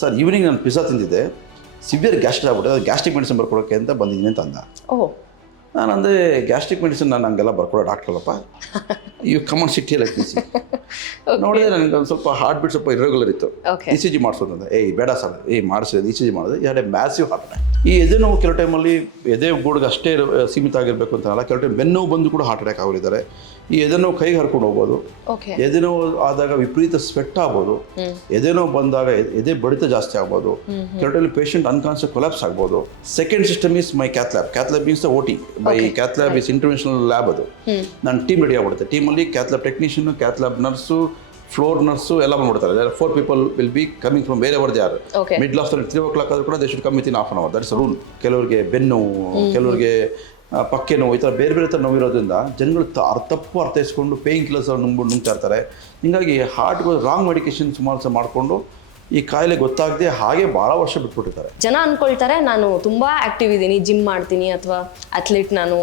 Sir evening ನಾನು pizza ತಿಂದಿದ್ದೆ. Severe gastric ಆಗ್ಬಿಟ್ಟು ಅದು ಗ್ಯಾಸ್ಟ್ರಿಕ್ ಮೆಡಿಸಿನ್ ಬರ್ಕೊಡೋಕ್ಕೆ ಅಂತ ಬಂದಿದ್ದೀನಿ ಅಂತ ಅಂದ. ಓಹ್. ನಾನು ಅಂದೆ ಗ್ಯಾಸ್ಟ್ರಿಕ್ ಮೆಡಿಸಿನ್ ನಾನು ಹಂಗೆಲ್ಲ ಬರ್ಕೊಡೋ ಡಾಕ್ಟ್ರಲ್ಲಪ್ಪ ಇವು ಕಮನ್ ಸಿಟಿ ಎಲ್ಲ ನೋಡಿದ್ರೆ ನನಗೆ ಒಂದು ಸ್ವಲ್ಪ ಹಾರ್ಟ್ ಬೀಟ್ ಸ್ವಲ್ಪ ಇರೆಗ್ಯುಲರ್ ಇತ್ತು. ಇ ಸಿ ಜಿ ಮಾಡಿಸೋದಂತ. ಏಯ್ ಬೇಡ ಸರ್. ಏಯ್ ಮಾಡಿಸಿದ್ರೆ ಇ ಸಿ ಜಿ ಮಾಡೋದು. ಎರಡು ಮ್ಯಾಸಿವ್ ಹಾರ್ಟ್ ಅಟ್ಯಾಕ್ ಈ ಎದೆ ನೋವು ಕೆಲವು ಟೈಮಲ್ಲಿ ಎದೆ ಗೋಡ್ಗೆ ಅಷ್ಟೇ ಸೀಮಿತ ಆಗಿರಬೇಕು ಅಂತ ಅಲ್ಲ ಕೆಲವು ಟೈಮ್ ಬೆನ್ನು ಬಂದು ಕೂಡ ಹಾರ್ಟ್ ಅಟ್ಯಾಕ್ ಆಗಿದ್ದಾರೆ ಈ ಎದೆನೋವು ಕೈಗೆ ಹರ್ಕೊಂಡು ಹೋಗ್ಬೋದು. ಎದೆನೋವು ಎದೆ ಆದಾಗ ವಿಪರೀತ ಸ್ವೆಟ್ ಆಗ್ಬೋದು. ಎದೆನೋವು ಬಂದಾಗ ಎದೆ- ಬಡಿತ ಜಾಸ್ತಿ ಆಗ್ಬೋದು. ಕೆರಟಲ್ಲಿ ಪೇಷಂಟ್ ಅನ್ಕಾನ್ಸಿಯಸ್ ಕೊಲಾಪ್ಸ್ ಆಗ್ಬೋದು. Second system is my cath lab cath lab means OT T my cath lab is international lab ಅದು. ನಾನು ಟೀಮ್ ರೆಡಿ ಆಗ್ಬಿಡುತ್ತೆ. ಟೀಮಲ್ಲಿ cath lab technician cath lab nurse floor nurse ಎಲ್ಲ ಬಂದ್ಬಿಡ್ತಾರೆ. Four people will be coming from ಬೇರೆ ಅವರ್ ಯಾರು ಆರ್ middle of three o'clock ಆದ್ರೂ ಕೂಡ they should come with in half an hour that's rule ಕೆಲವರಿಗೆ ಬೆನ್ನು ಕೆಲವರಿಗೆ ಪಕ್ಕೆ ನೋವು, ಈ ಥರ ಬೇರೆ ಬೇರೆ ಥರ ನೋವಿರೋದ್ರಿಂದ ಜನಗಳು ತಪ್ಪು ಅರ್ಥೈಸ್ಕೊಂಡು ಪೇಯ್ನ್ ಕಿಲ್ಲರ್ಸ್ ನುಂಗ್ಬಿಟ್ಟು ನುಂಗ್ತಾ ಇರ್ತಾರೆ. ಹೀಗಾಗಿ ಹಾರ್ಟ್ಗೆ ರಾಂಗ್ ಮೆಡಿಕೇಶನ್ ಸುಮಾರು ಸಹ ಮಾಡಿಕೊಂಡು ಈ ಕಾಯಿಲೆ ಗೊತ್ತಾಗದೆ ಹಾಗೆ ಭಾಳ ವರ್ಷ ಬಿಟ್ಬಿಟ್ಟಿರ್ತಾರೆ ಜನ ಅನ್ಕೊಳ್ತಾರೆ, ನಾನು ತುಂಬ ಆಕ್ಟಿವ್ ಇದ್ದೀನಿ ಜಿಮ್ ಮಾಡ್ತೀನಿ ಅಥವಾ ಅಥ್ಲೀಟ್ ನಾನು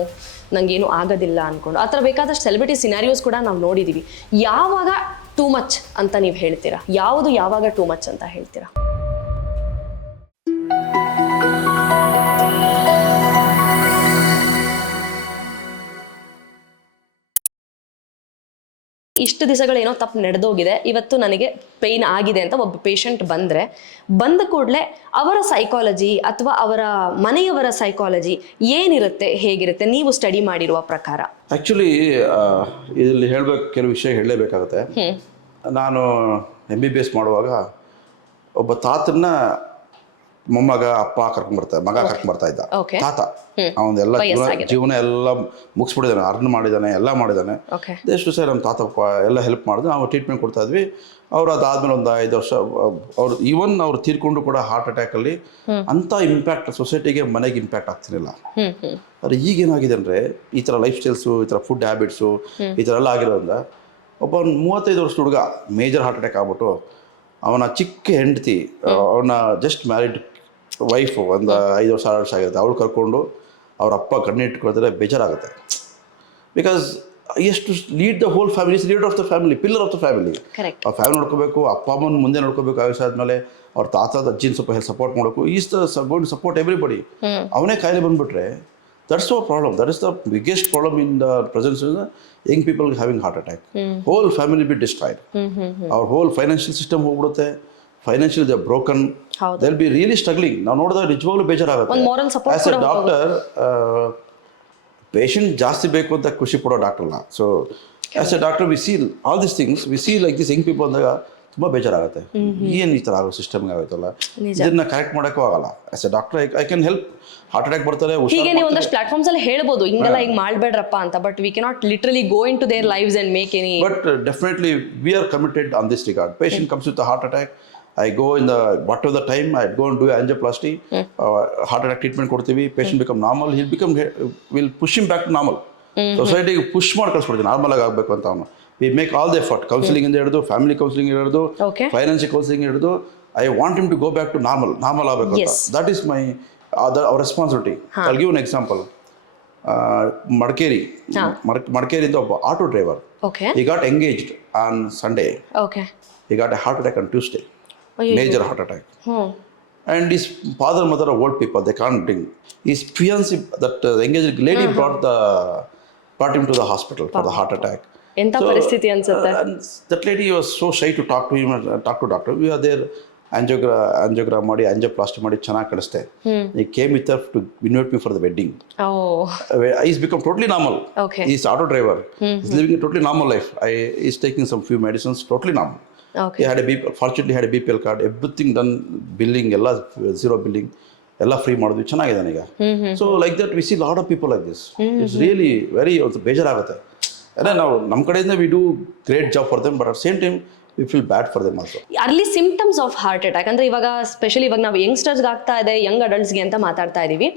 ನನಗೇನು ಆಗೋದಿಲ್ಲ ಅಂದ್ಕೊಂಡು ಆ ಥರ ಬೇಕಾದಷ್ಟು ಸೆಲೆಬ್ರಿಟಿ ಸಿನಾರಿಯೋಸ್ ಕೂಡ ನಾವು ನೋಡಿದ್ದೀವಿ ಯಾವಾಗ ಟೂ ಮಚ್ ಅಂತ ನೀವು ಹೇಳ್ತೀರಾ? ಯಾವುದು ಯಾವಾಗ ಟೂ ಮಚ್ ಅಂತ ಹೇಳ್ತೀರಾ? ಇಷ್ಟು ದಿವಸಗಳೇನೋ ತಪ್ಪು ನಡೆದೋಗಿದೆ ಇವತ್ತು ನನಗೆ ಪೇಯ್ನ್ ಆಗಿದೆ ಅಂತ ಒಬ್ಬ ಪೇಷಂಟ್ ಬಂದರೆ ಬಂದ ಕೂಡಲೇ ಅವರ ಸೈಕಾಲಜಿ ಅಥವಾ ಅವರ ಮನೆಯವರ ಸೈಕಾಲಜಿ ಏನಿರುತ್ತೆ ಹೇಗಿರುತ್ತೆ ನೀವು ಸ್ಟಡಿ ಮಾಡಿರುವ ಪ್ರಕಾರ? ಆ್ಯಕ್ಚುಲಿ ಇದರಲ್ಲಿ ಹೇಳಬೇಕು ಕೆಲವು ವಿಷಯ ಹೇಳಲೇಬೇಕಾಗುತ್ತೆ. ನಾನು ಎಂ ಬಿ ಬಿ ಎಸ್ ಮಾಡುವಾಗ ಒಬ್ಬ ತಾತನ್ನ ಮೊಮ್ಮಗ ಅಪ್ಪ ಕರ್ಕೊಂಡ್ಬರ್ತಾ ಮಗ ಕರ್ಕೊಂಡ್ಬರ್ತಾ ಇದ್ದ. ತಾತ. ಅವನ ಎಲ್ಲ ಜೀವನ ಜೀವನ ಎಲ್ಲ ಮುಗಿಸ್ಬಿಟ್ಟಿದ್ದಾನೆ. ಅರ್ನ್ ಮಾಡಿದ್ದಾನೆ ಎಲ್ಲ ಮಾಡಿದ್ದಾನೆ. ಎಷ್ಟು ಸರ್ ನಮ್ಮ ತಾತಪ್ಪ ಎಲ್ಲ ಹೆಲ್ಪ್ ಮಾಡಿದ್ರು. ನಾವು ಟ್ರೀಟ್ಮೆಂಟ್ ಕೊಡ್ತಾ ಇದ್ವಿ. ಅವ್ರು ಅದಾದ್ಮೇಲೆ ಒಂದು ಐದು ವರ್ಷ ಅವ್ರು ಈವನ್ ಅವ್ರು ತೀರ್ಕೊಂಡು ಕೂಡ ಹಾರ್ಟ್ ಅಟ್ಯಾಕ್ ಅಲ್ಲಿ ಅಂತ ಇಂಪ್ಯಾಕ್ಟ್ ಸೊಸೈಟಿಗೆ ಮನೆಗೆ ಇಂಪ್ಯಾಕ್ಟ್ ಆಗ್ತಿರಲಿಲ್ಲ. ಆದ್ರೆ ಈಗ ಏನಾಗಿದೆ ಈಗೇನಾಗಿದೆ ಅಂದರೆ ಈ ತರ ಲೈಫ್ ಸ್ಟೈಲ್ಸು ಈ ತರ ಫುಡ್ ಹ್ಯಾಬಿಟ್ಸು ಈ ತರ ಎಲ್ಲ ಆಗಿರೋದ್ರಿಂದ ಒಬ್ಬ ಒಂದು ಮೂವತ್ತೈದು ವರ್ಷದ ಹುಡುಗ ಮೇಜರ್ ಹಾರ್ಟ್ ಅಟ್ಯಾಕ್ ಆಗ್ಬಿಟ್ಟು ಅವನ ಚಿಕ್ಕ ಹೆಂಡತಿ ಅವನ ಜಸ್ಟ್ ಮ್ಯಾರಿಡ್ ವೈಫು ಒಂದು ಐದು ವರ್ಷ ಆರು ವರ್ಷ ಆಗಿರುತ್ತೆ ಅವಳು ಕರ್ಕೊಂಡು ಅವ್ರ ಅಪ್ಪ ಕಣ್ಣಿಟ್ಕೊಳ್ತಾರೆ ಬೇಜಾರಾಗುತ್ತೆ. ಬಿಕಾಸ್ ಎಷ್ಟು lead the whole family lead of the family pillar of the family ಆ ಅವ್ರ ಫ್ಯಾಮಿಲಿ ನೋಡ್ಕೋಬೇಕು ಅಪ್ಪ ಅಮ್ಮನ ಮುಂದೆ ನೋಡ್ಕೋಬೇಕು ಆಯುಷ ಆದಮೇಲೆ ಅವ್ರ ತಾತ ಅಜ್ಜಿನ ಸ್ವಲ್ಪ ಸಪೋರ್ಟ್ ಮಾಡಬೇಕು. Is the gone support everybody ಅವನೇ ಕಾಯಿಲೆ ಬಂದ್ಬಿಟ್ರೆ that's a problem that is the biggest problem in the presence young people having heart attack whole family be destroyed ಅವ್ರ ಹೋಲ್ ಫೈನಾನ್ಷಿಯಲ್ ಸಿಸ್ಟಮ್ ಹೋಗ್ಬಿಡುತ್ತೆ. Financial the broken they be really struggling ನಾವು ನೋಡಿದಾಗ ನಿಜವಾಗ್ಲೂ ಬೇಜಾರಾಗುತ್ತೆ. ಒಂದ್ moral support as a doctor patient ಜಾಸ್ತಿ ಬೇಕು ಅಂತ ಖುಷಿ ಪಡೋ ಡಾಕ್ಟರ್ನ so as a doctor we seal all this things we seal like this young people ಅಂದಾಗ ತುಂಬ ಬೇಜಾರಾಗುತ್ತೆ. ಏನು ಈ ಥರ ಆಗೋ ಸಿಸ್ಟಮ್ಗೆ ಆಗುತ್ತಲ್ಲ ಇದನ್ನ ಕರೆಕ್ಟ್ ಮಾಡೋಕ್ಕೂ ಆಗಲ್ಲ. As a doctor I can help heart attack ಬರ್ತಾರೆ ಹೀಗೆ ನೀವು ಒಂದಷ್ಟು ಪ್ಲಾಟ್ಫಾರ್ಮ್ಸ್ ಅಲ್ಲಿ ಹೇಳ್ಬೋದು ಹಿಂಗೆಲ್ಲ ಹಿಂಗೆ ಮಾಡಬೇಡ್ರಪ್ಪ ಅಂತ but we cannot literally go in to their lives and make any but definitely we are committed on this regard patient comes with heart a I go in the whatever the time I go and do angioplasty, uh, heart treatment ಕೊಡ್ತೀವಿ patient become normal. He'll become will push him back to normal. ಸೊಸೈಟಿಗೆ push ಮಾಡಿ ಕಳ್ಸ್ಬಿಡ್ತೀವಿ normal ಆಗಿ ಆಗಬೇಕು ಅಂತ ಅವನು we make all the effort counselling ಇಂದ ಹಿಡಿದು ಫ್ಯಾಮಿಲಿ ಕೌನ್ಸಿಲಿಂಗ್ ಹಿಡಿದು Okay. ಫೈನಾನ್ಷಿಯಲ್ ಕೌನ್ಸಿಲಿಂಗ್ ಹಿಡಿದು I want him to go back to normal normal ಆಗಬೇಕು ಅಂತ. That is my our responsibility I give an example Madikeri mud- ಮಡಿಕೇರಿಯಿಂದ ಒಬ್ಬ auto driver okay he got engaged on Sunday. Okay He got a heart attack on Tuesday. ಅಯ್ಯೋ. Major heart attack. Hmm And his father, mother are old people. They can't drink. His fiancée, that uh, engaged lady, brought the brought him to the hospital for the heart attack. ಎಂತ ಪರಿಸ್ಥಿತಿ ಅನ್ಸುತ್ತೆ Uh, and that lady was so shy to talk to him and uh, talk to doctor. We are there. ಆಂಜಿಯೋಗ್ರಾ angiogram ಮಾಡಿ angioplasty ಮಾಡಿ ಚೆನ್ನಾಗಿ ಕಳಿಸ್ತೆ he came with to invite me for the wedding oh is become totally normal Okay. Is auto driver is living totally normal life I is taking some few medicines totally normal Okay had a B fortunately had had a B P L card everything done billing ಎಲ್ಲ zero billing ಎಲ್ಲ free ಮಾಡಿದ್ವಿ. ಚೆನ್ನಾಗಿದ್ದಾನೆ ಈಗ. So like that we see lot of people like this it's really very ಒಂದು ಬೇಜಾರಾಗುತ್ತೆ. ಅದೇ ನಾವು ನಮ್ಮ ಕಡೆಯಿಂದ we do great job for them but at same time we feel bad for them also early symptoms of heart attack ಅಂದ್ರೆ ಇವಾಗ specially ಇವಾಗ ನಾವು ಯಂಗ್ಸ್ಟರ್ಸ್ಗೆ ಆಗ್ತಾ ಇದೆ ಯಂಗ್ ಅಡಲ್ಟ್ಸ್ಗೆ ಅಂತ ಮಾತಾಡ್ತಾ ಇದೀವಿ.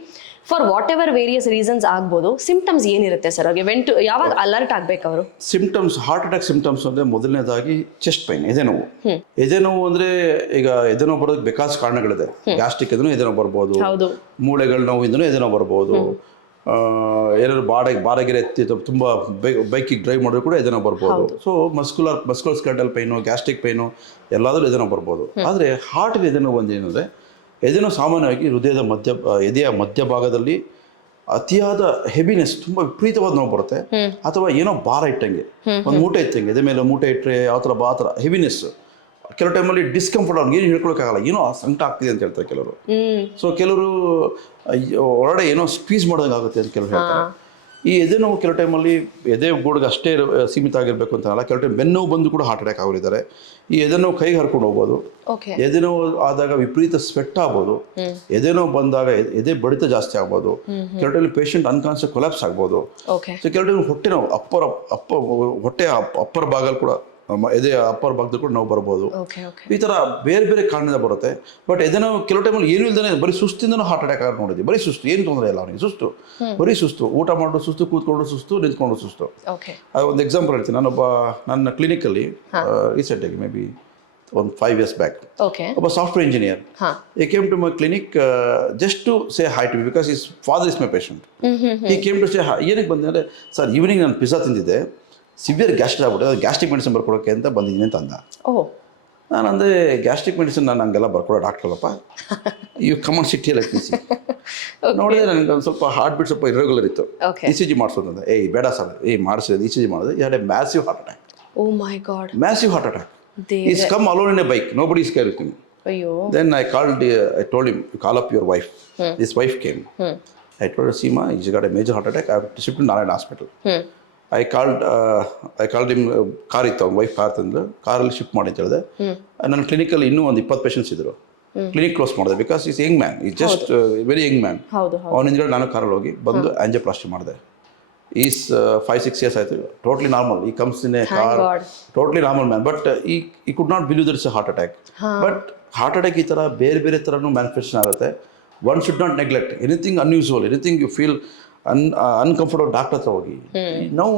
For whatever various reasons ಆಗ್ಬೋದು ಸಿಂಪ್ಟಮ್ಸ್ ಏನಿರುತ್ತೆ ಸರ್ ಅವ್ರಿಗೆ ವೆಂಟ್ ಯಾವಾಗ ಅಲರ್ಟ್ ಆಗ್ಬೇಕು ಅವರು? ಸಿಂಪ್ಟಮ್ಸ್ ಹಾರ್ಟ್ ಅಟ್ಯಾಕ್ ಸಿಂಪ್ಟಮ್ಸ್ ಅಂದರೆ ಮೊದಲನೇದಾಗಿ ಚೆಸ್ಟ್ ಪೈನ್ ಎದೆ ನೋವು. ಎದೆ ನೋವು ಅಂದರೆ ಈಗ ಎದೆ ನೋವು ಬರೋದಕ್ಕೆ ಬೇಕಾದ ಕಾರಣಗಳಿದೆ. ಗ್ಯಾಸ್ಟ್ರಿಕ್ ಇದ್ರೂ ಎದೆ ನೋವು ಬರ್ಬೋದು. ಮೂಳೆಗಳ ನೋವಿಂದನೂ ಎದೆ ನೋವು ಬರ್ಬೋದು. ಏನಾದ್ರು ಬಾಡಿಗೆ ಬಾಡಗೆರೆ ಎತ್ತಿ ಅಥವಾ ತುಂಬ ಬೈಕಿಗೆ ಡ್ರೈವ್ ಮಾಡಿದ್ರು ಕೂಡ ಇದನ್ನು ಬರ್ಬೋದು. ಸೊ ಮಸ್ಕುಲರ್ ಮಸ್ಕುಲರ್ ಸ್ಕಂಡಲ್ ಪೈನು ಗ್ಯಾಸ್ಟ್ರಿಕ್ ಪೈನು ಎಲ್ಲಾದರೂ ಇದನ್ನು ಬರ್ಬೋದು. ಆದರೆ ಹಾರ್ಟ್ ಇದನ್ನು ಒಂದು ಏನಂದರೆ ಇದನ್ನು ಸಾಮಾನ್ಯವಾಗಿ ಹೃದಯದ ಮಧ್ಯ ಎದೆಯ ಮಧ್ಯಭಾಗದಲ್ಲಿ ಅತಿಯಾದ ಹೆವಿನೆಸ್ ತುಂಬಾ ವಿಪರೀತವಾದ ನೋವು ಬರುತ್ತೆ. ಅಥವಾ ಏನೋ ಭಾರ ಇಟ್ಟಂಗೆ. ಒಂದು ಮೂಟೆ ಇಟ್ಟಂಗೆ ಎದೆ ಮೇಲೆ ಮೂಟೆ ಇಟ್ಟರೆ ಯಾವ ಥರ ಬಾ ಆ ಥರ ಹೆವಿನೆಸ್ ಕೆಲವು ಟೈಮಲ್ಲಿ ಡಿಸ್ಕಂಫರ್ಟ್ ಅವ್ರಿಗೆ ಏನು ಹೇಳ್ಕೊಳಕ್ಕಾಗಲ್ಲ ಏನೋ ಸಂಕಟ ಆಗ್ತಿದೆ ಅಂತ ಹೇಳ್ತಾರೆ ಕೆಲವರು. ಸೊ ಕೆಲವರು ಅಯ್ಯೋ, ಹೊರಗಡೆ ಏನೋ ಸ್ಪೀಸ್ ಮಾಡೋದಂಗೆ ಆಗುತ್ತೆ ಅಂತ ಕೆಲವರು ಹೇಳ್ತಾರೆ. ಈ ಎದೆ ನೋವು ಕೆಲವು ಟೈಮಲ್ಲಿ ಎದೆ ಗೂಡಿಗೆ ಅಷ್ಟೇ ಸೀಮಿತ ಆಗಿರಬೇಕು ಅಂತ ಅಲ್ಲ ಕೆಲವು ಟೈಮ್ ಬೆನ್ನು ಬಂದು ಕೂಡ ಹಾರ್ಟ್ ಅಟ್ಯಾಕ್ ಆಗಿದ್ದಾರೆ ಈ ಎದೆ ನೋವು ಕೈಗೆ ಹರ್ಕೊಂಡು ಹೋಗ್ಬೋದು. ಎದೆ ನೋವು ಆದಾಗ ವಿಪರೀತ ಸ್ವೆಟ್ ಆಗ್ಬೋದು. ಎದೆ ನೋವು ಬಂದಾಗ ಎದೆ- ಬಡಿತ ಜಾಸ್ತಿ ಆಗ್ಬೋದು. ಕೆಲವು ಟೈಮ್ ಪೇಷಂಟ್ ಅನ್ಕಾನ್ಸಿಯಸ್ ಕೊಲಾಪ್ಸ್ ಆಗ್ಬೋದು. ಸೊ ಕೆಲವು ಟೈಮ್ ಹೊಟ್ಟೆ ನೋವು ಅಪ್ಪರ್ ಅಪ್ಪ ಹೊಟ್ಟೆ ಅಪ್ಪರ್ ಭಾಗಲ್ಲಿ ಕೂಡ ಎದೆ ಅಪ್ಪರ್ ಭಾಗದಲ್ಲಿ ಕೂಡ ನಾವು ಬರ್ಬೋದು. ಈ ಥರ ಬೇರೆ ಬೇರೆ ಕಾರಣದಿಂದ ಬರುತ್ತೆ. ಬಟ್ ಇದನ್ನು ಕೆಲವು ಟೈಮಲ್ಲಿ ಏನು ಇಲ್ದೇ ಬರೀ ಸುಸ್ತಿಂದನೂ ಹಾರ್ಟ್ ಅಟ್ಯಾಕ್ ಆಗಿ ನೋಡಿದ್ವಿ. ಬರೀ ಸುಸ್ತು ಏನು ತೊಂದರೆ ಇಲ್ಲ ಅವನಿಗೆ ಸುಸ್ತು. ಬರೀ ಸುಸ್ತು ಊಟ ಮಾಡೋದು ಸುಸ್ತು ಕೂತ್ಕೊಂಡು ಸುಸ್ತು ನಿಂತ್ಕೊಂಡು ಸುಸ್ತು. ಅದು ಒಂದು ಎಕ್ಸಾಂಪಲ್ ಹೇಳ್ತೀನಿ. ನಾನೊಬ್ಬ ನನ್ನ ಕ್ಲಿನಿಕಲ್ಲಿ ರೀಸೆಂಟಾಗಿ ಮೇ ಬಿ ಒಂದು ಫೈವ್ ಇಯರ್ಸ್ ಬ್ಯಾಕ್ ಒಬ್ಬ software engineer he came to my clinic just to say hi to because is father is my patient he came to say ಏನಕ್ಕೆ ಬಂದೆ ಅಂದರೆ ಸರ್ ಈವ್ನಿಂಗ್ ನಾನು ಪಿಜ್ಜಾ ತಿಂದಿದ್ದೆ. ಸಿವಿಯರ್ ಗ್ಯಾಸ್ಟ್ರಿಕ್ ಆಗ್ಬಿಟ್ಟು ಅದು gastric medicine ಬರ್ಕೊಡೋಕೆ ಅಂತ ಬಂದಿದ್ದೀನಿ ಅಂತ ಅಂದ. ಓಹ್. ನಾನು ಅಂದೆ ಗ್ಯಾಸ್ಟ್ರಿಕ್ ಮೆಡಿಸಿನ್ ನಾನು ಹಂಗೆಲ್ಲ ಬರ್ಕೊಡೋ ಡಾಕ್ಟ್ರಲ್ಲಪ್ಪ ಯು ಇವು ಕಮನ್ ಸಿಟಿ ಎಲೆಕ್ಟ್ರಿಸಿ ನೋಡಿದ್ರೆ ನನಗೆ ಒಂದು ಸ್ವಲ್ಪ ಹಾರ್ಟ್ ಬೀಟ್ ಸ್ವಲ್ಪ ಇರೆಗ್ಯುಲರ್ ಇತ್ತು. ಇ ಸಿ ಜಿ ಮಾಡಿಸೋದಂದ್ರೆ ಏಯ್ ಬೇಡ ಸರ್. ಏಯ್ ಮಾಡಿಸಿದ್ರೆ ಇ ಸಿ ಜಿ ಮಾಡೋದು. ಎರಡು massive heart attack oh my God massive heart attack is is come alone in a bike nobody is care with ಅಯ್ಯೋ. Then I called, I told him you call up your wife wife. Wife came I I Seema is got a major heart attack I attack. I have to called I called ನಿಮ್ಮ I called, I called him, car ಇತ್ತು ಅವ್ನ wife car ತಂದು ಕಾರಲ್ಲಿ shift ಮಾಡಿ ಅಂತ ಹೇಳಿದೆ. ನನ್ನ ಕ್ಲಿನಿಕಲ್ಲಿ ಇನ್ನೂ ಒಂದು ಇಪ್ಪತ್ತು ಪೇಷಂಟ್ಸ್ ಇದ್ರು. ಕ್ಲಿನಿಕ್ ಕ್ಲೋಸ್ ಮಾಡಿದೆ because is young man is just very young man ಅವನಿಂದ ಹೌದು ಅವನ ಹಿಂದ್ಗಡೆ ನಾನು ಕಾರಲ್ಲಿ ಹೋಗಿ ಬಂದು ಆಂಜಿಯೋಪ್ಲಾಸ್ಟಿ ಮಾಡಿದೆ. ಈಸ್ ಫೈವ್ ಸಿಕ್ಸ್ ಇಯರ್ಸ್ ಆಯಿತು. Totally normal he comes in a car. Totally normal man but he he could not believe there is heart attack but heart attack ಈ ಥರ ಬೇರೆ ಬೇರೆ ಥರನೂ ಮ್ಯಾನಿಫೆಸ್ಟೇಷನ್ ಆಗುತ್ತೆ. One should not neglect anything unusual anything you feel an uncomfortable doctor ಹತ್ರ ಹೋಗಿ. ನಾವು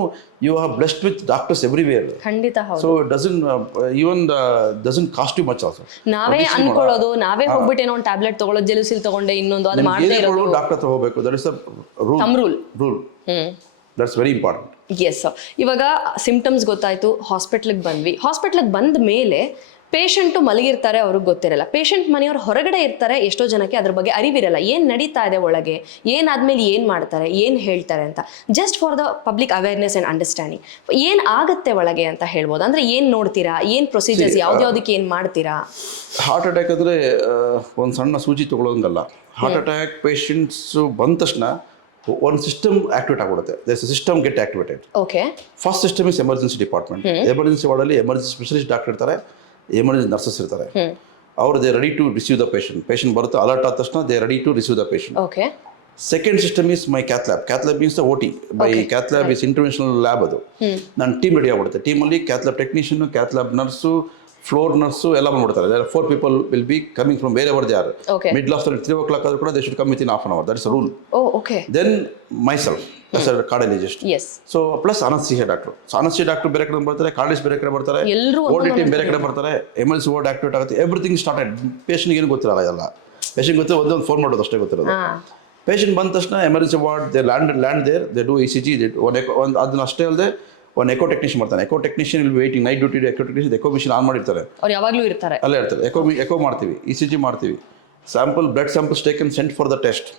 you are blessed with doctors everywhere ಖಂಡಿತ so doesn't even doesn't cost you much also ನಾವೇ ಅನ್ಕೊಳ್ಳೋದು ನಾವೇ ಹೋಗ್ಬಿಟ್ಟು ಏನೋ ಒಂದು ಟ್ಯಾಬ್ಲೆಟ್ ತಗೊಳ್ಳೋದು ಜೆಲುಸಿಲ್ ತಗೊಂಡೆ ಇನ್ನೊಂದು ಅದು ಮಾಡದೇ ಇರೋದು. ಡಾಕ್ಟರ್ ಹತ್ರ ಹೋಗಬೇಕು. That is a rule rule rule that's very important yes ಇವಾಗ ಸಿಂಪ್ಟಮ್ಸ್ ಗೊತ್ತಾಯ್ತು. ಹಾಸ್ಪಿಟ್ಲಿಗೆ ಬಂದ್ವಿ. ಹಾಸ್ಪಿಟ್ಲಿಗೆ ಬಂದ ಮೇಲೆ ಪೇಷಂಟು ಮಲಗಿರ್ತಾರೆ ಅವ್ರಿಗೆ ಗೊತ್ತಿರಲ್ಲ. ಪೇಷಂಟ್ ಮನೆಯವ್ರು ಹೊರಗಡೆ ಇರ್ತಾರೆ ಎಷ್ಟೋ ಜನಕ್ಕೆ ಅದ್ರ ಬಗ್ಗೆ ಅರಿವಿರಲ್ಲ. ಏನು ನಡೀತಾ ಇದೆ ಒಳಗೆ? ಏನಾದ್ಮೇಲೆ ಏನು ಮಾಡ್ತಾರೆ? ಏನು ಹೇಳ್ತಾರೆ ಅಂತ. Just for the public awareness and understanding ಏನು ಆಗುತ್ತೆ ಒಳಗೆ ಅಂತ ಹೇಳ್ಬೋದು. ಅಂದರೆ ಏನು ನೋಡ್ತೀರಾ? ಏನು ಪ್ರೊಸೀಜರ್ಸ್ ಯಾವ್ದ್ಯಾವ್ದಕ್ಕೆ ಏನು ಮಾಡ್ತೀರಾ? ಹಾರ್ಟ್ ಅಟ್ಯಾಕ್ ಅಂದರೆ ಒಂದು ಸಣ್ಣ ಸೂಜಿ ತಗೊಳ್ಳೋಂಗಲ್ಲ ಹಾರ್ಟ್ ಅಟ್ಯಾಕ್ ಪೇಷಂಟ್ಸು ಬಂದ ತಕ್ಷಣ ಒಂದು ಸಿಸ್ಟಮ್ ಆಕ್ಟಿವೇಟ್ ಆಗ್ಬಿಡುತ್ತೆ. This system get activated okay first system is emergency department emergency ವಾರ್ಡಲ್ಲಿ emergency specialist doctor ಇರ್ತಾರೆ. ಎಮರ್ಜೆನ್ಸಿ ನರ್ಸಸ್ ಇರ್ತಾರೆ. ಅವರು they ready to receive the patient patient ಬರುತ್ತೆ ಅಲರ್ಟ್ ಆದ ತಕ್ಷಣ they ready to receive the patient okay second system is my cath lab cath lab means the O T by cath lab is international lab ಅದು. ನಾನು team ready ಆಗ್ಬಿಡುತ್ತೆ. ಟೀಮಲ್ಲಿ cath lab technician cath lab nurse floor nurse ಎಲ್ಲ ಬಂದ್ಬಿಡ್ತಾರೆ four people will be coming from ಬೇರೆ ಅವರ್ ಯಾರು Okay. Mid of three o'clock ಆದ್ರೂ ಕೂಡ they should come with in half an hour that is rule then myself a cardiologist so plus anaesthesia doctor so doctor ಬೇರೆ ಕಡೆ ಬರ್ತಾರೆ ಕಾರ್ಡಿಸ್ ಬೇರೆ ಕಡೆ ಬರ್ತಾರೆ ಎಲ್ರೂ ಟೀಮ್ ಬೇರೆ ಕಡೆ ಬರ್ತಾರೆ ಎಮರ್ಜೆನ್ಸಿ ವಾರ್ಡ್ ಆಕ್ಟಿವೇಟ್ ಆಗುತ್ತೆ ಎವ್ರಿಥಿಂಗ್ ಸ್ಟಾರ್ಟೆಡ್ ಪೇಷಂಟ್ಗೆ ಏನು ಗೊತ್ತಿರಲ್ಲ ಇದೆಲ್ಲ. ಪೇಷಂಟ್ ಗೊತ್ತಿರೋ ಒಂದೊಂದು ಫೋನ್ ಮಾಡೋದು ಅಷ್ಟೇ ಗೊತ್ತಿರೋದು. ಪೇಷಂಟ್ ಬಂದ ತಕ್ಷಣ emergency ward they land land there they do E C G ಒಂದು ಅದನ್ನ ಅಷ್ಟೇ ಅಲ್ಲದೆ ಒಂದು ಎಕೋ ಟೆಕ್ನಿಷಿಯನ್ ಮಾಡ್ತಾನೆ. Echo technician will waiting night duty echo technician echo machine on ಮಾಡಿರ್ತಾರೆ. ಅವ್ರು ಯಾವಾಗಲೂ ಇರ್ತಾರೆ. ಅಲ್ಲೇ ಇರ್ತಾರೆ. ಎಕೋ ಎಕೋ ಮಾಡ್ತೀವಿ ಇ ಸಿ ಜಿ ಮಾಡ್ತೀವಿ. Sample blood sample taken sent for the test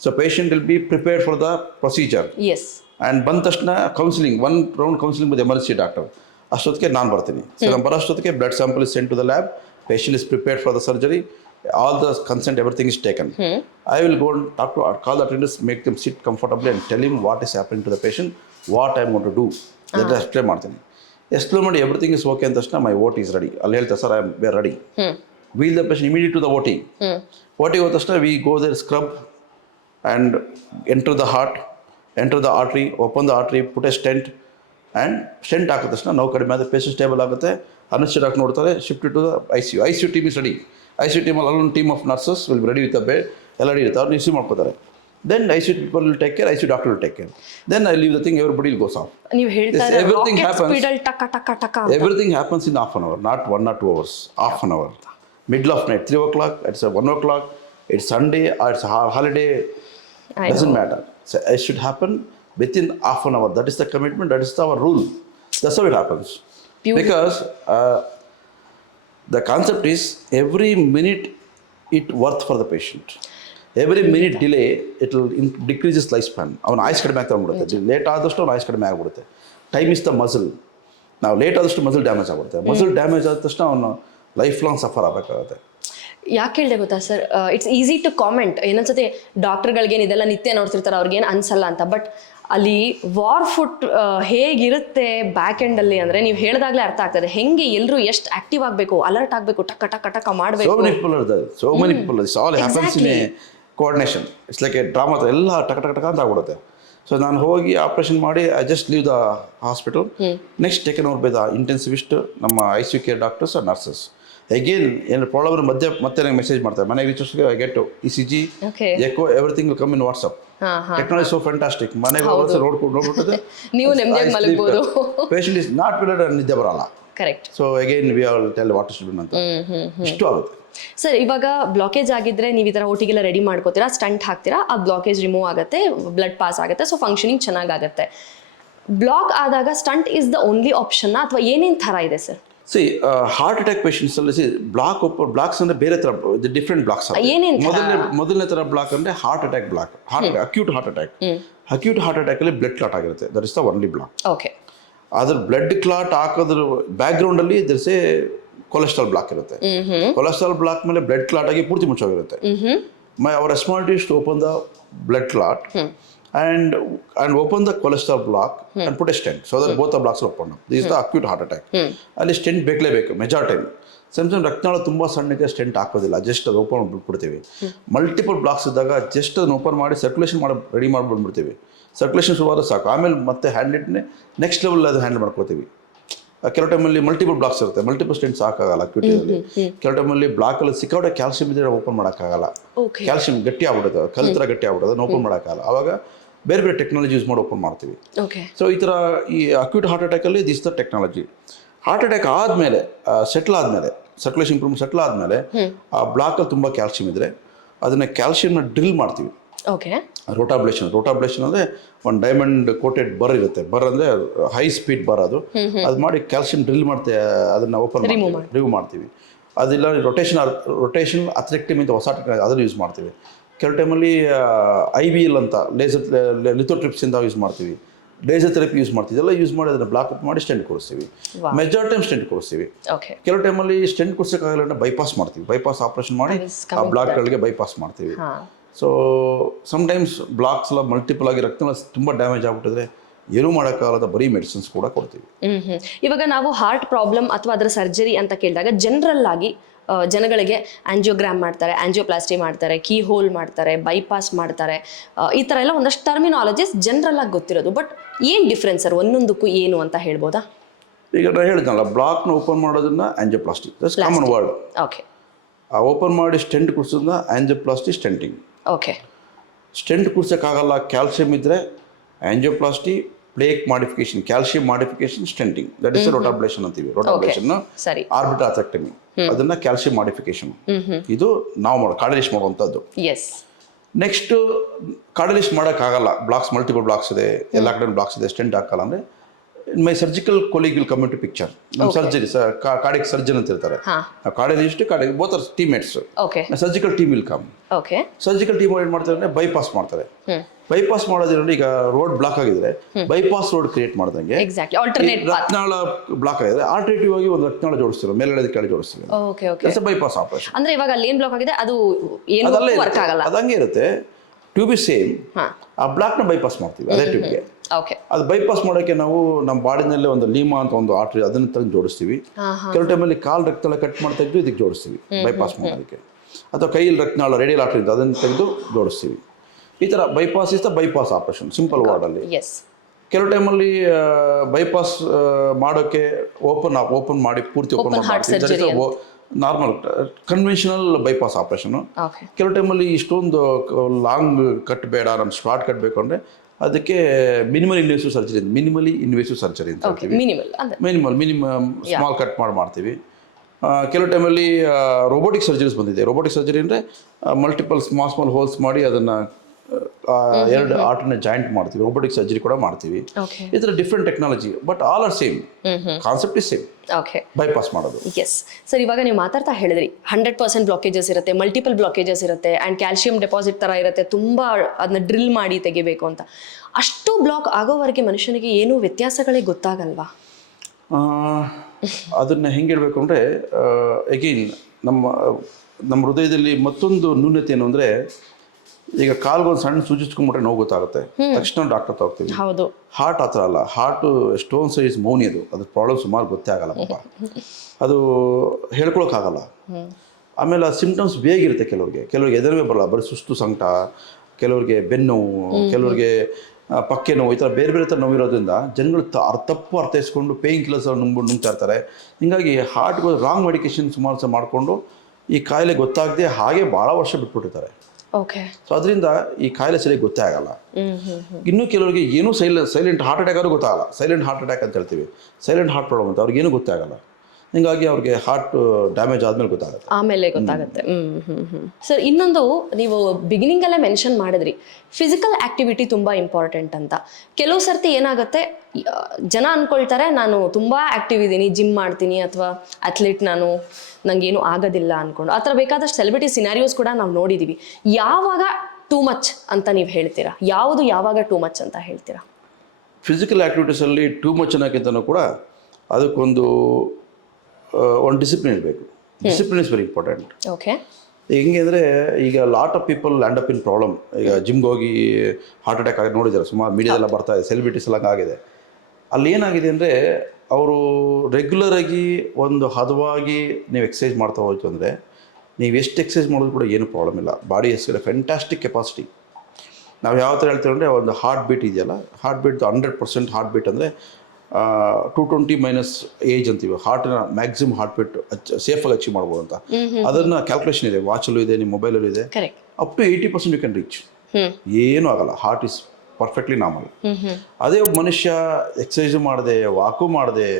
so patient will be prepared for the procedure yes and ಬಂದ ತಕ್ಷಣ counselling one round counselling with emergency doctor ಅಷ್ಟೊತ್ತಿಗೆ ನಾನು ಬರ್ತೀನಿ. ಸೊ ನಾನು ಬರೋ ಅಷ್ಟೊತ್ತಿಗೆ blood sample is sent to the lab patient is prepared for the surgery all the consent everything is taken I will go talk to call the attenders make them sit comfortably and tell him what is happening to the patient what I want to do ಅದೆಲ್ಲ explain ಮಾಡ್ತೀನಿ. Explain ಮಾಡಿ everything is okay ಅಂದ ತಕ್ಷಣ my OT is ready ಅಲ್ಲಿ ಹೇಳ್ತಾರೆ sir I am where ready hmm. Wheel the patient immediate to the OT hmm. ಓಟಿಗೆ ಹೋದ ತಕ್ಷಣ we go there scrub and enter the heart enter the artery open the artery put a stent and stent ಹಾಕಿದ ತಕ್ಷಣ ನೋವು ಕಡಿಮೆ ಆದರೆ patient stable ಆಗುತ್ತೆ. ಅನಸ್ಟಿ ಹಾಕಿ ನೋಡ್ತಾರೆ shift to the I C U I C U team is ready I C U ಟೀಮಲ್ಲಿ ಅಲ್ಲೊಂದು team of nurses will ready with bed ಎಲ್ಲ ರೆಡಿ ಇರುತ್ತೆ. ಅವ್ರು ರಿಸೀವ್ ಮಾಡ್ಕೋತಾರೆ. Then I C people will take care I C doctor will take care then I leave the thing everybody goes off ನೀವು everything happens everything happens in half an hour not one not two hours half an hour middle of night three o'clock it's one o'clock it's Sunday it's a one o'clock. It's Sunday or it's a ho- holiday. I doesn't matter so it should happen That is an hour that is the commitment that is the our rule that's how it happens because the concept is every minute it worth for the patient every minute delay it in decreases life span ಅವನ ಆಯ್ಸ್ ಕಡಿಮೆ ಆಗ್ತಾ ಬಿಡುತ್ತೆ late ಆದಷ್ಟು ಅವ್ನ ಆಯ್ಸ್ ಕಡಿಮೆ ಆಗಿಬಿಡುತ್ತೆ. ಟೈಮ್ ಇಸ್ ದ ಮಸಲ್ ನಾವು ಲೇಟ್ ಆದಷ್ಟು ಮಸಲ್ ಡ್ಯಾಮೇಜ್ ಆಗ್ಬಿಡುತ್ತೆ ಮಸಲ್ ಡ್ಯಾಮೇಜ್ ಆದ ತಕ್ಷಣ ಅವನು ಲೈಫ್ ಲಾಂಗ್ ಸಫರ್ ಆಗಬೇಕಾಗುತ್ತೆ. ಯಾಕೆ ಹೇಳಿದೆ ಗೊತ್ತಾ sir? It's easy to comment ಏನನ್ಸತ್ತೆ ಡಾಕ್ಟರ್ಗಳಿಗೇನು ಇದೆಲ್ಲ ನಿತ್ಯ ನೋಡ್ತಿರ್ತಾರೆ ಅವ್ರಿಗೇನು ಅನ್ಸಲ್ಲ ಅಂತ. ಬಟ್ ಅಲ್ಲಿ ವಾರ್ ಫುಟ್ ಹೇಗಿರುತ್ತೆ ಬ್ಯಾಕ್ ಎಂಡಲ್ಲಿ ಅಂದ್ರೆ ನೀವು ಹೇಳಿದಾಗಲೇ ಅರ್ಥ ಆಗ್ತದೆ. ಹೆಂಗೆ ಎಲ್ಲರೂ ಎಷ್ಟು ಆಕ್ಟಿವ್ ಆಗಬೇಕು ಅಲರ್ಟ್ ಆಗಬೇಕು ಟಕ ಟಕ ಟಕ ಮಾಡಬೇಕು. Happens in a coordination. It's like a drama ಎಲ್ಲ ಟಕ ಟಕ ಟಕ ಅಂತ ಆಗ್ಬಿಡುತ್ತೆ. ಸೊ ನಾನು ಹೋಗಿ ಆಪರೇಷನ್ ಮಾಡಿ I just leave the hospital next taken over by the intensivist ನಮ್ಮ I C care doctors or nurses again ಏನಾದ್ರು ಪ್ರಾಬ್ಲಮ್ ಮಧ್ಯೆ ಮತ್ತೆ ನಂಗೆ ಮೆಸೇಜ್ ಮಾಡ್ತಾರೆ. ಮನೆಗೆ reach I get E C G echo everything come in WhatsApp technology so fantastic ಮನೆಗೆ ಹೋಗಿ ನೋಡ್ಕೊಂಡು ನೋಡ್ಬಿಟ್ಟು ನೀವು ನೆಮ್ಮದಿಯಾಗಿ ಮಲಗ್ಬೋದು. ಪೇಷಂಟ್ ಇಸ್ ನಾಟ್ ಬಿಲೆಡ್ ನಿದ್ದೆ ಬರಲ್ಲ. Correct so again we all tell what is ಅಂತ. ಇಷ್ಟು ಆಗುತ್ತೆ. ಸರ್ ಇವಾಗ ಬ್ಲಾಕೇಜ್ ಆಗಿದ್ರೆ ನೀವು ಈ ಥರ ಒಟ್ಟಿಗೆಲ್ಲ ರೆಡಿ ಮಾಡ್ಕೋತೀರಾ? ಸ್ಟಂಟ್ ಹಾಕ್ತೀರಾ? ಆ ಬ್ಲಾಕೇಜ್ ರಿಮೂವ್ ಆಗುತ್ತೆ ಬ್ಲಡ್ ಪಾಸ್ ಆಗುತ್ತೆ ಸೊ ಫಂಕ್ಷನಿಂಗ್ ಚೆನ್ನಾಗಾಗುತ್ತೆ ಬ್ಲಾಕ್ ಆದಾಗ stent is the only option ಅಥವಾ ಏನೇನು ಥರ ಇದೆ sir see heart attack patients ಅಲ್ಲಿ ಸಿ ಬ್ಲಾಕ್ ಬ್ಲಾಕ್ಸ್ ಅಂದ್ರೆ ಬೇರೆ ತರ ಡಿಫ್ರೆಂಟ್ ಬ್ಲಾಕ್ಸ್? ಮೊದಲನೇ ಮೊದಲನೇ ತರ ಬ್ಲಾಕ್ ಅಂದ್ರೆ heart attack block heart acute heart attack acute heart attack ಅಲ್ಲಿ ಬ್ಲಡ್ ಕ್ಲಾಟ್ ಆಗಿರುತ್ತೆ. There is the only block okay ಅದ್ರ ಬ್ಲಡ್ ಕ್ಲಾಟ್ ಹಾಕೋದ್ರ ಬ್ಯಾಕ್ ಗ್ರೌಂಡ್ ಅಲ್ಲಿ ದರ್ಸೆ ಕೊಲೆಸ್ಟ್ರಾಲ್ ಬ್ಲಾಕ್ ಇರುತ್ತೆ. ಕೊಲೆಸ್ಟ್ರಾಲ್ ಬ್ಲಾಕ್ ಮೇಲೆ ಬ್ಲಡ್ ಕ್ಲಾಟ್ ಆಗಿ ಪೂರ್ತಿ ಮುಚ್ಚೋಗಿರುತ್ತೆ. My our responsibility to open the blood clot and and open the cholesterol block and put a stent so that both the blocks are opened up. This is the acute heart attack. ಅಲ್ಲಿ stent ಬೇಕಲೇಬೇಕು major time ಸಮ್ಸಮ್ ರಕ್ತನಾಳ ತುಂಬ ಸಣ್ಣಕ್ಕೆ stent ಹಾಕೋದಿಲ್ಲ. Just ಅದು open ಬಿಟ್ಬಿಡ್ತೀವಿ multiple blocks ಇದ್ದಾಗ ಜಸ್ಟ್ ಅದನ್ನ ಓಪನ್ ಮಾಡಿ ಸರ್ಕ್ಯುಲೇಷನ್ ಮಾಡಿ ರೆಡಿ ಮಾಡಿ ಬಂದ್ಬಿಡ್ತೀವಿ ಸರ್ಕ್ಯುಲೇಷನ್ ಶುರುವಾದ್ರೆ ಸಾಕು. ಆಮೇಲೆ ಮತ್ತೆ ಹ್ಯಾಂಡ್ ಇಟ್ನೇ ನೆಕ್ಸ್ಟ್ ಲೆವೆಲ್ ಅದು ಹ್ಯಾಂಡಲ್ ಮಾಡ್ಕೋತೀವಿ ಕೆಲವು ಟೈಮಲ್ಲಿ ಮಲ್ಟಿಪಲ್ ಬ್ಲಾಕ್ಸ್ ಇರುತ್ತೆ. ಮಲ್ಟಿಪಲ್ ಸ್ಟೆಂಟ್ ಸಾಕಾಗಲ್ಲ ಕ್ಯೂಟಿಯಲ್ಲಿ ಕೆಲವು ಟೈಮಲ್ಲಿ ಬ್ಲಾಕಲ್ಲಿ ಸಿಕ್ಕಾಪಟ್ಟೆ ಕ್ಯಾಲ್ಸಿಯಂ ಇದ್ರೆ ಓಪನ್ ಮಾಡೋಕ್ಕಾಗಲ್ಲ. ಕ್ಯಾಲ್ಸಿಯಂ ಗಟ್ಟಿ ಆಗ್ಬಿಡುತ್ತೆ ಕಲ್ತರ ಗಟ್ಟಿ ಆಗ್ಬಿಡುತ್ತೆ ಅದನ್ನ ಓಪನ್ ಮಾಡೋಕ್ಕಾಗಲ್ಲ. ಆವಾಗ ಬೇರೆ ಬೇರೆ ಟೆಕ್ನಾಲಜಿ ಯೂಸ್ ಮಾಡಿ ಓಪನ್ ಮಾಡ್ತೀವಿ. ಓಕೆ ಸೊ ಈ ಥರ ಈ acute heart ಅಟ್ಯಾಕಲ್ಲಿ this the technology heart attack ಆದಮೇಲೆ ಸೆಟ್ಲ್ ಆದಮೇಲೆ ಸರ್ಕ್ಯುಲೇಷನ್ ಇಂಪ್ರೂವ್ ಸೆಟ್ಲ್ ಆದಮೇಲೆ ಆ ಬ್ಲಾಕಲ್ಲಿ ತುಂಬ ಕ್ಯಾಲ್ಸಿಯಂ ಇದ್ದರೆ ಅದನ್ನು ಕ್ಯಾಲ್ಸಿಯಂನ ಡ್ರಿಲ್ ಮಾಡ್ತೀವಿ. ಓಕೆ ರೋಟಾಬ್ಲೇಷನ್ ರೋಟಾಬ್ಲೇಷನ್ ಅಂದರೆ ಒಂದು ಡೈಮಂಡ್ ಕೋಟೆಡ್ ಬರ್ ಇರುತ್ತೆ. ಬರ್ ಅಂದರೆ ಹೈ ಸ್ಪೀಡ್ ಬರ್ ಅದು. ಅದು ಮಾಡಿ ಕ್ಯಾಲ್ಸಿಯಂ ಡ್ರಿಲ್ ಮಾಡ್ತೇ ಅದನ್ನು ಓಪನ್ ರಿಮೂವ್ ಮಾಡ್ತೀವಿ. ಅದಿಲ್ಲ ರೊಟೇಷನ್ ರೊಟೇಷನ್ ಅಥ್ಲೆಕ್ಟಿಮ್ ಅಂತ ಹೊಸ ಅದನ್ನು ಯೂಸ್ ಮಾಡ್ತೀವಿ. ಕೆಲವು ಟೈಮಲ್ಲಿ ಐ ವಿ ಎಲ್ ಅಂತ ಲೇಸರ್ ಲಿಥೋಟ್ರಿಪ್ಸಿಂದ ಯೂಸ್ ಮಾಡ್ತೀವಿ. ಲೇಸರ್ ಥೆರಪಿ ಯೂಸ್ ಮಾಡ್ತೀವಿ. ಎಲ್ಲ ಯೂಸ್ ಮಾಡಿ ಅದನ್ನು ಬ್ಲಾಕ್ ಅಪ್ ಮಾಡಿ ಸ್ಟೆಂಟ್ ಕೊಡಿಸ್ತೀವಿ. ಮೆಜಾರ್ ಟೈಮ್ ಸ್ಟೆಂಟ್ ಕೊಡಿಸ್ತೀವಿ. ಕೆಲವು ಟೈಮಲ್ಲಿ ಸ್ಟೆಂಟ್ ಕೊಡ್ಸೋಕ್ಕಾಗಲ್ಲ ಅಂದ್ರೆ ಬೈಪಾಸ್ ಮಾಡ್ತೀವಿ. ಬೈಪಾಸ್ ಆಪರೇಷನ್ ಮಾಡಿ ಆ ಬ್ಲಾಕ್ಗಳಿಗೆ ಬೈಪಾಸ್ ಮಾಡ್ತೀವಿ. ಸೋ ಸಮ್ಟೈಮ್ಸ್ ಬ್ಲಾಕ್ಸ್ ಎಲ್ಲ ಮಲ್ಟಿಪಲ್ ಆಗಿ ರಕ್ತನಾಳ ತುಂಬ ಡ್ಯಾಮೇಜ್ ಆಗ್ಬಿಟ್ಟಿದ್ರೆ ಏನೂ ಮಾಡೋಕ್ಕಾಗದ ಬರೀ ಮೆಡಿಸಿನ್ಸ್ ಕೂಡ ಕೊಡ್ತೀವಿ. ಇವಾಗ ನಾವು ಹಾರ್ಟ್ ಪ್ರಾಬ್ಲಮ್ ಅಥವಾ ಅದರ ಸರ್ಜರಿ ಅಂತ ಕೇಳಿದಾಗ ಜನರಲ್ ಆಗಿ ಜನಗಳಿಗೆ ಆಂಜಿಯೋಗ್ರಾಮ್ ಮಾಡ್ತಾರೆ ಆಂಜಿಯೋಪ್ಲಾಸ್ಟಿ ಮಾಡ್ತಾರೆ ಕೀ ಹೋಲ್ ಮಾಡ್ತಾರೆ ಬೈಪಾಸ್ ಮಾಡ್ತಾರೆ. ಈ ಥರ ಎಲ್ಲ ಒಂದಷ್ಟು ಟರ್ಮಿನಾಲಜೀಸ್ ಜನರಲ್ ಆಗಿ ಗೊತ್ತಿರೋದು. ಬಟ್ ಏನು ಡಿಫ್ರೆನ್ಸ್ ಸರ್ ಒಂದೊಂದಕ್ಕೂ ಏನು ಅಂತ ಹೇಳ್ಬೋದಾ? ಈಗ ನಾನು ಹೇಳಿದ್ನಲ್ಲ ಬ್ಲಾಕ್ನ ಓಪನ್ ಮಾಡೋದನ್ನ angioplasty that's common word okay ಆ ಓಪನ್ ಮಾಡಿ ಸ್ಟೆಂಟ್ ಕುಡ್ಸೋದನ್ನ ಆಂಜಿಯೋಪ್ಲಾಸ್ಟಿ ಸ್ಟೆಂಟಿಂಗ್ ಓಕೆ ಸ್ಟೆಂಟ್ ಕುಡ್ಸೋಕ್ಕಾಗಲ್ಲ ಕ್ಯಾಲ್ಸಿಯಂ ಇದ್ದರೆ angioplasty plaque modification calcium modification stenting that is rotablation ಅಂತೀವಿ. ರೋಟಾಬ್ಲೇಷನ್ ಸರಿ. ಆರ್ಬಿಟಲ್ ಅಥೆಕ್ಟಮಿ ಅದನ್ನ ಕ್ಯಾಲ್ಸಿಯಂ ಮಾಡಿಫಿಕೇಶನ್ ಇದು ನಾವು ಮಾಡೋ ಕಾಡಲಿಶ್ ಮಾಡುವಂಥದ್ದು. ನೆಕ್ಸ್ಟ್ ಕಾಡಲಿಶ್ ಮಾಡೋಕ್ಕಾಗಲ್ಲ. ಬ್ಲಾಕ್ಸ್ ಮಲ್ಟಿಪಲ್ ಬ್ಲಾಕ್ಸ್ ಇದೆ. ಎಲ್ಲ ಕಡೆ ಬ್ಲಾಕ್ಸ್ ಇದೆ. ಸ್ಟೆಂಟ್ ಹಾಕಲ್ಲ ಅಂದರೆ my surgical colleague will come to picture ನಮ್ಮ ಸರ್ಜರಿ ಕಾರ್ಡಿಕ್ ಸರ್ಜನ್ ಅಂತ ಇರ್ತಾರೆ. ಇಷ್ಟು ಕಾಡೆಗೆ both are teammates okay surgical team will come okay surgical team ಏನು ಮಾಡ್ತಾರೆ ಅಂದರೆ ಬೈಪಾಸ್ ಮಾಡ್ತಾರೆ. ಬೈಪಾಸ್ ಮಾಡೋದ್ರಿಂದ ಈಗ ರೋಡ್ ಬ್ಲಾಕ್ ಆಗಿದ್ರೆ ಬೈಪಾಸ್ ರೋಡ್ ಕ್ರಿಯೇಟ್ ಮಾಡ್ದಂಗೆ ರತ್ನಾಳ ಬ್ಲಾಕ್ ಆಗಿದೆ ಆಲ್ಟರ್ನೇಟಿವ್ ಆಗಿ ಒಂದು ರತ್ನಾಳ ಜೋಡಿಸ್ತಾರೆ ಮೇಲೆ ಕೆಳಗೆ ಜೋಡಿಸ್ತಾರೆ. ಬೈಪಾಸ್ ಆಪರೇಷನ್ ಅಂದ್ರೆ ಇವಾಗ ಅಲ್ಲಿ ಏನ್ ಬ್ಲಾಕ್ ಆಗಿದೆ? ಅದು ಏನು ವರ್ಕ್ ಆಗಲ್ಲ. ಅದಂಗೆ ಇರುತ್ತೆ. ಟ್ಯೂಬ್ ಇಸ್ ಸೇಮ್ ಆ ಬ್ಲಾಕ್ನ ಬೈಪಾಸ್ ಮಾಡ್ತೀವಿ ಅದೇ ಟ್ಯೂಬ್ಗೆ ಅದು ಬೈಪಾಸ್ ಮಾಡೋಕೆ ನಾವು ನಮ್ಮ ಬಾಡಿನಲ್ಲೇ ಒಂದು ಲೀಮಾ ಅಂತ ಒಂದು ಆರ್ಟ್ರಿ ಅದನ್ನ ತಂದು ಜೋಡಿಸ್ತೀವಿ. ಕೆಲವು ಟೈಮಲ್ಲಿ ಕಾಲು ರಕ್ತನಾಳ ಕಟ್ ಮಾಡಿ ತೆಗೆದು ಇದಕ್ಕೆ ಜೋಡಿಸ್ತೀವಿ ಬೈಪಾಸ್ ಮಾಡೋದಕ್ಕೆ. ಅಥವಾ ಕೈಯಲ್ಲಿ ರಕ್ತನಾಳ ರೇಡಿಯಲ್ ಆರ್ಟ್ರಿ ಅಂತ ಅದನ್ನು ತೆಗೆದು ಜೋಡಿಸ್ತೀವಿ. ಈ ಥರ bypass is the bypass operation simple ವಾರ್ಡಲ್ಲಿ yes ಕೆಲವು ಟೈಮಲ್ಲಿ ಬೈಪಾಸ್ ಮಾಡೋಕ್ಕೆ ಓಪನ್ ಓಪನ್ ಮಾಡಿ ಪೂರ್ತಿ ಓಪನ್ ಮಾಡಿ ನಾರ್ಮಲ್ ಕನ್ವೆನ್ಷನಲ್ ಬೈಪಾಸ್ ಆಪ್ರೇಷನು ಕೆಲವು ಟೈಮಲ್ಲಿ ಇಷ್ಟೊಂದು ಲಾಂಗ್ ಕಟ್ ಬೇಡ ನಮ್ಮ ಶಾರ್ಟ್ ಕಟ್ ಬೇಕು ಅಂದರೆ ಅದಕ್ಕೆ minimal invasive surgery minimally invasive surgery ಅಂತ okay minimal minimum small cut ಮಾಡಿ ಮಾಡ್ತೀವಿ. ಕೆಲವು ಟೈಮಲ್ಲಿ ರೋಬೋಟಿಕ್ ಸರ್ಜರೀಸ್ ಬಂದಿದೆ. ರೋಬೋಟಿಕ್ ಸರ್ಜರಿ ಅಂದರೆ ಮಲ್ಟಿಪಲ್ ಸ್ಮಾಲ್ ಸ್ಮಾಲ್ ಹೋಲ್ಸ್ ಮಾಡಿ ಅದನ್ನು ಎರಡು ಆರ್ಟನ್ನ ಜಾಯಿಂಟ್ ಮಾಡ್ತೀವಿ ರೋಬೋಟಿಕ್ ಸರ್ಜರಿ ಕೂಡ ಮಾಡ್ತೀವಿ. ಇದರ ಈ ಥರ different technology but all are same concept is same okay bypass ಮಾಡೋದು. ಎಸ್ ಸರ್ ಇವಾಗ ನೀವು ಮಾತಾಡ್ತಾ ಹೇಳಿದ್ರಿ ಹಂಡ್ರೆಡ್ ಪರ್ಸೆಂಟ್ ಬ್ಲಾಕೇಜಸ್ ಇರುತ್ತೆ ಮಲ್ಟಿಪಲ್ ಬ್ಲಾಕೇಜಸ್ ಇರುತ್ತೆ ಆ್ಯಂಡ್ ಕ್ಯಾಲ್ಶಿಯಂ ಡೆಪಾಸಿಟ್ ಥರ ಇರುತ್ತೆ ತುಂಬ ಅದನ್ನ ಡ್ರಿಲ್ ಮಾಡಿ ತೆಗಿಬೇಕು ಅಂತ. ಅಷ್ಟು ಬ್ಲಾಕ್ ಆಗೋವರೆಗೆ ಮನುಷ್ಯನಿಗೆ ಏನೂ ವ್ಯತ್ಯಾಸಗಳೇ ಗೊತ್ತಾಗಲ್ವಾ? ಅದನ್ನ ಹೆಂಗೆ ಹೇಳ್ಬೇಕು ಅಂದರೆ ಎಗೈನ್ ನಮ್ಮ ನಮ್ಮ ಹೃದಯದಲ್ಲಿ ಮತ್ತೊಂದು ನ್ಯೂನತೆ ಏನು ಅಂದರೆ ಈಗ ಕಾಲ್ಗೊಂದು ಸಣ್ಣ ಸೂಚಿಸ್ಕೊಂಡ್ಬಿಟ್ರೆ ನೋವು ಗೊತ್ತಾಗುತ್ತೆ. ತಕ್ಷಣ ಡಾಕ್ಟರ್ ತೋರ್ತೀವಿ ಹೌದು. ಹಾರ್ಟ್ ಆ ಥರ ಅಲ್ಲ ಹಾರ್ಟು ಸ್ಟೋನ್ಸ್ ಇಸ್ ಮೌನಿ ಅದು. ಅದ್ರ ಪ್ರಾಬ್ಲಮ್ ಸುಮಾರು ಗೊತ್ತೇ ಆಗಲ್ಲ ಪಾಪ. ಅದು ಹೇಳ್ಕೊಳಕ್ಕಾಗಲ್ಲ. ಆಮೇಲೆ ಆ ಸಿಮ್ಟಮ್ಸ್ ಬೇಗಿರುತ್ತೆ ಕೆಲವ್ರಿಗೆ. ಕೆಲವ್ರಿಗೆ ಎದರವೇ ಬರಲ್ಲ. ಬರೀ ಸುಸ್ತು ಸಂಕಟ ಕೆಲವ್ರಿಗೆ ಬೆನ್ನೋವು ಕೆಲವ್ರಿಗೆ ಪಕ್ಕೆ ನೋವು ಈ ಥರ ಬೇರೆ ಬೇರೆ ಥರ ನೋವಿರೋದ್ರಿಂದ ಜನಗಳು ತ ಅರ್- ತಪ್ಪು ಅರ್ಥೈಸ್ಕೊಂಡು ಪೇಯ್ನ್ ಕಿಲ್ಲರ್ಸ್ ನುಂಗ್ಬಿಟ್ಟು ನುಂಗ್ತಾ ಇರ್ತಾರೆ. ಹಿಂಗಾಗಿ ಹಾರ್ಟ್ಗೆ ರಾಂಗ್ ಮೆಡಿಕೇಶನ್ ಸುಮಾರು ಸಹ ಮಾಡಿಕೊಂಡು ಈ ಕಾಯಿಲೆ ಗೊತ್ತಾಗದೆ ಹಾಗೆ ಭಾಳ ವರ್ಷ ಬಿಟ್ಬಿಟ್ಟಿರ್ತಾರೆ. ಸೊ ಅದರಿಂದ ಈ ಕಾಯಿಲೆ ಸರಿಯಾಗಿ ಗೊತ್ತೇ ಆಗಲ್ಲ. ಇನ್ನೂ ಕೆಲವರಿಗೆ ಏನೂ ಸೈಲೆಂಟ್ ಸೈಲೆಂಟ್ ಹಾರ್ಟ್ ಅಟ್ಯಾಕ್ ಆದ್ರೂ ಗೊತ್ತಾಗಲ್ಲ. ಸೈಲೆಂಟ್ ಹಾರ್ಟ್ ಅಟ್ಯಾಕ್ ಅಂತ ಹೇಳ್ತೀವಿ. ಸೈಲೆಂಟ್ ಹಾರ್ಟ್ ಪ್ರಾಬ್ಲಮ್ ಅಂತ. ಅವ್ರಿಗೆ ಏನೂ ಗೊತ್ತೇ ಆಗಲ್ಲ. ಹಿಂಗಾಗಿ ಅವ್ರಿಗೆ ಹಾರ್ಟ್ ಡ್ಯಾಮೇಜ್ ಆದ್ಮೇಲೆ ಗೊತ್ತಾಗುತ್ತೆ. ಆಮೇಲೆ ಗೊತ್ತಾಗುತ್ತೆ. ಹ್ಮ್. ಹ್ಮ್ ಹ್ಮ್ ಸರ್ ಇನ್ನೊಂದು ನೀವು ಬಿಗಿನಿಂಗ್ ಅಲ್ಲೇ ಮೆನ್ಷನ್ ಮಾಡಿದ್ರಿ. ಫಿಸಿಕಲ್ ಆಕ್ಟಿವಿಟಿ ತುಂಬಾ ಇಂಪಾರ್ಟೆಂಟ್ ಅಂತ. ಕೆಲವು ಸರ್ತಿ ಏನಾಗುತ್ತೆ ಜನ ಅನ್ಕೊಳ್ತಾರೆ ನಾನು ತುಂಬಾ ಆಕ್ಟಿವ್ ಇದ್ದೀನಿ ಜಿಮ್ ಮಾಡ್ತೀನಿ ಅಥವಾ ಅಥ್ಲೀಟ್ ನಾನು ನಂಗೇನು ಆಗೋದಿಲ್ಲ ಅನ್ಕೊಂಡು. ಆ ಥರ ಬೇಕಾದಷ್ಟು ಸೆಲೆಬ್ರಿಟಿ ಸಿನಾರಿಯೋಸ್ ಕೂಡ ನಾವು ನೋಡಿದೀವಿ. ಯಾವಾಗ ಟೂ ಮಚ್ ಅಂತ ನೀವು ಹೇಳ್ತೀರಾ? ಯಾವುದು ಯಾವಾಗ ಟೂ ಮಚ್ ಅಂತ ಹೇಳ್ತೀರಾ? ಫಿಸಿಕಲ್ ಆಕ್ಟಿವಿಟೀಸಲ್ಲಿ ಟೂ ಮಚ್ ಅನ್ನೋಕ್ಕಿಂತನೂ ಕೂಡ ಅದಕ್ಕೊಂದು ಒಂದು ಡಿಸಿಪ್ಲಿನ್ ಇರಬೇಕು. Discipline is very important okay ಹೆಂಗೆ ಅಂದರೆ ಈಗ lot of people land up in problem ಈಗ ಜಿಮ್ಗೆ ಹೋಗಿ ಹಾರ್ಟ್ ಅಟ್ಯಾಕ್ ಆಗಿ ನೋಡಿದ್ದಾರೆ ಸುಮಾರು ಮೀಡಿಯಾದೆಲ್ಲ ಬರ್ತಾ ಇದೆ ಸೆಲೆಬ್ರಿಟೀಸ್ ಎಲ್ಲ ಆಗಿದೆ. ಅಲ್ಲಿ ಏನಾಗಿದೆ ಅಂದರೆ ಅವರು ರೆಗ್ಯುಲರಾಗಿ ಒಂದು ಹದವಾಗಿ ನೀವು ಎಕ್ಸಸೈಸ್ ಮಾಡ್ತಾ ಹೋಯ್ತು ಅಂದರೆ ನೀವು ಎಷ್ಟು ಎಕ್ಸಸೈಸ್ ಮಾಡೋದು ಕೂಡ ಏನು ಪ್ರಾಬ್ಲಮ್ ಇಲ್ಲ. ಬಾಡಿ ಹೆಸರು ಫ್ಯಾಂಟಾಸ್ಟಿಕ್ ಕೆಪಾಸಿಟಿ ನಾವು ಯಾವ ಥರ ಹೇಳ್ತೀವಿ ಅಂದರೆ ಒಂದು ಹಾರ್ಟ್ ಬೀಟ್ ಇದೆಯಲ್ಲ heart beat hundred percent heart beat ಅಂದರೆ ಟು ಟ್ವೆಂಟಿ ಮೈನಸ್ ಏಜ್ ಅಂತೀವಿ. ಹಾರ್ಟಿನ ಮ್ಯಾಕ್ಸಿಮಮ್ ಹಾರ್ಟ್ ಬೀಟ್ ಸೇಫಾಗಿ ಅಚೀವ್ ಮಾಡ್ಬೋದು ಅಂತ. ಅದನ್ನ ಕ್ಯಾಲ್ಕುಲೇಷನ್ ಇದೆ. ವಾಚಲ್ಲೂ ಇದೆ ನಿಮ್ಮ ಮೊಬೈಲಲ್ಲೂ ಇದೆ. Up to eighty percent you can reach ಏನೂ ಆಗಲ್ಲ. ಹಾರ್ಟ್ ಇಸ್ ಪರ್ಫೆಕ್ಟ್ಲಿ ನಾರ್ಮಲ್ ಅದೇ ಒಬ್ಬ ಮನುಷ್ಯ ಎಕ್ಸಸೈಸ್ ಮಾಡದೆ ವಾಕು ಮಾಡದೆ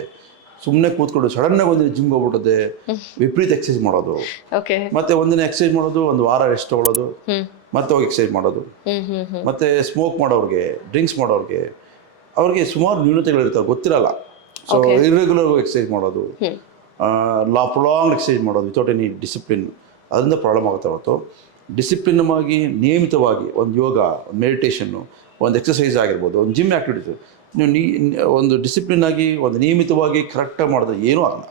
ಸುಮ್ಮನೆ ಕೂತ್ಕೊಂಡು ಆಗಿ ಒಂದಿನ ಜಿಮ್ಗೆ ಹೋಗ್ಬಿಟ್ಟದೆ ವಿಪರೀತ ಎಕ್ಸಸೈಸ್ ಮಾಡೋದು. ಮತ್ತೆ ಒಂದಿನ ಎಕ್ಸಸೈಸ್ ಮಾಡೋದು ಒಂದು ವಾರ ರೆಸ್ಟ್ ತಗೊಳ್ಳೋದು ಮತ್ತೆ ಹೋಗಿ ಎಕ್ಸಸೈಸ್ ಮಾಡೋದು. ಮತ್ತು ಸ್ಮೋಕ್ ಮಾಡೋರಿಗೆ ಡ್ರಿಂಕ್ಸ್ ಮಾಡೋರಿಗೆ ಅವ್ರಿಗೆ ಸುಮಾರು ನ್ಯೂನತೆಗಳಿರ್ತವೆ ಗೊತ್ತಿರಲ್ಲ. ಸೊ ಇರ್ರೆಗ್ಯುಲರ್ ಎಕ್ಸಸೈಸ್ ಮಾಡೋದು ಲಾ ಪ್ರೊಲಾಂಗ್ ಎಕ್ಸಸೈಸ್ ಮಾಡೋದು ವಿತೌಟ್ ಎನಿ ಡಿಸಿಪ್ಲಿನ್ ಅದರಿಂದ ಪ್ರಾಬ್ಲಮ್ ಆಗುತ್ತೆ ಹೊರತು. ಡಿಸಿಪ್ಲಿನ್ ಆಗಿ ನಿಯಮಿತವಾಗಿ ಒಂದು ಯೋಗ ಒಂದು ಮೆಡಿಟೇಷನ್ನು ಒಂದು ಎಕ್ಸಸೈಸ್ ಆಗಿರ್ಬೋದು ಒಂದು ಜಿಮ್ ಆ್ಯಕ್ಟಿವಿಟೀಸು ನೀವು ನೀ ಒಂದು ಡಿಸಿಪ್ಲಿನ್ ಆಗಿ ಒಂದು ನಿಯಮಿತವಾಗಿ ಕರೆಕ್ಟಾಗಿ ಮಾಡಿದ್ರೆ ಏನೂ ಆಗಲ್ಲ.